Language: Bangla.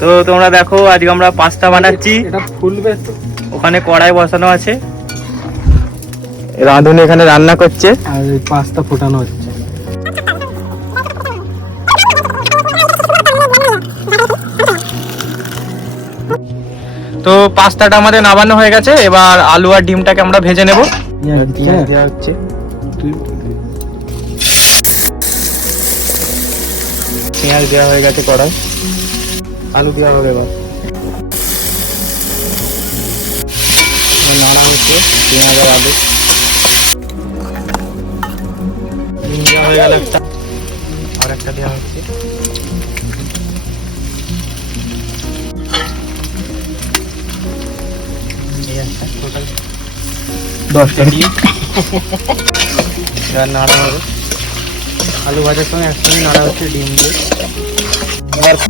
তো তোমরা দেখো আজকে আমরা পাস্তা বানাচ্ছি। এটা ফুলবে তো। ওখানে কড়াই বসানো আছে, রাঁধুনি এখানে রান্না করছে আর এই পাস্তা ফোটানো হচ্ছে। তো পাস্তাটা আমাদের নামানো হয়ে গেছে, এবার আলু আর ডিমটাকে আমরা ভেজে নেব। দেওয়া হচ্ছে, পেঁয়াজ দেওয়া হয়ে গেছে কড়াই, আলু দেওয়া হবে এবার। নাড়া হচ্ছে পেঁয়াজ আর আলু, ডিম দেওয়া হয়ে গেল একটা, আর একটা দেওয়া হচ্ছে। টোটাল 10টা দিয়ে এবার নাড়া হবে। আলু ভাজার সময় একসঙ্গে নাড়া হচ্ছে ডিম দিয়ে।